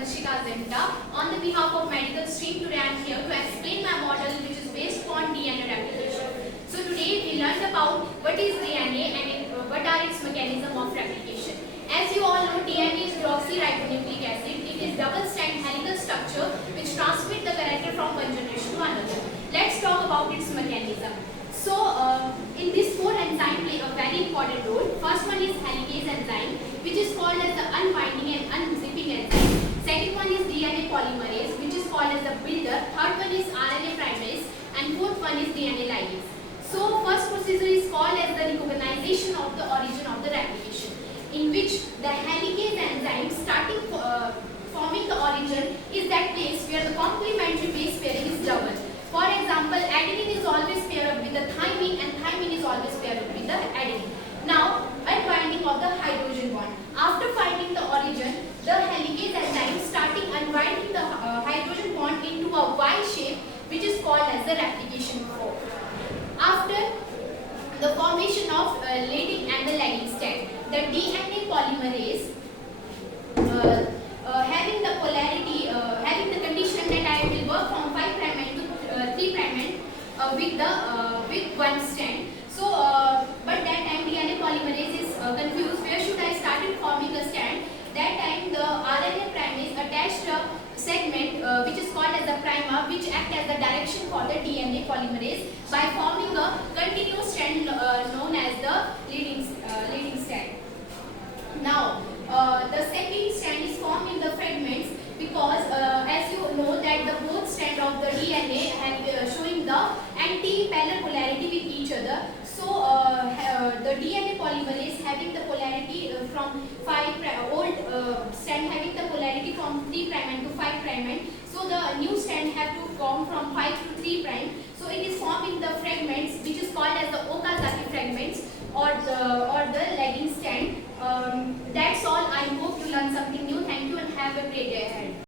Vanshika Zinta. On the behalf of medical stream, today I am here to explain my model which is based on DNA replication. So today we learned about what is DNA and what are its mechanism of replication. As you all know, DNA is deoxyribonucleic acid. It is double-strand helical structure which transmit the character from one generation to another. Let's talk about its mechanism. So in this four enzyme play a very important role. First one is helicase enzyme, which is called as the unwinding and unzipping enzyme. Second one is DNA polymerase, which is called as the builder. Third one is RNA primase, and fourth one is DNA ligase. So first procedure is called as the recognition of the origin of the replication, in which the helicase enzyme starting forming the origin is that place where the complementary base pairing is double. For example, adenine is always paired up with the thymine and thymine is always paired up with the adenine. Now, unwinding of the hydrogen bond. After finding the origin, the helicase enzyme starting unwinding the hydrogen bond into a Y shape, which is called as the replication fork. After the formation of leading and the lagging strand, the DNA polymerase having the polarity, having the condition that I will work from 5' to 3' with one strand. So, but that time DNA polymerase is confused. Where should I start forming a strand? That time the RNA primase attached a segment which is called as the primer, which act as the direction for the DNA polymerase by forming a continuous strand known as the leading strand. Now, the second strand is formed in the fragments because as you know that the both strand of the DNA have showing the anti-polar polarity with each other. So the DNA polymerase having the polarity from 5' old strand having the polarity from 3' to 5'. So the new strand have to form from 5 to 3'. So it is forming the fragments which is called as the Okazaki fragments or the lagging strand.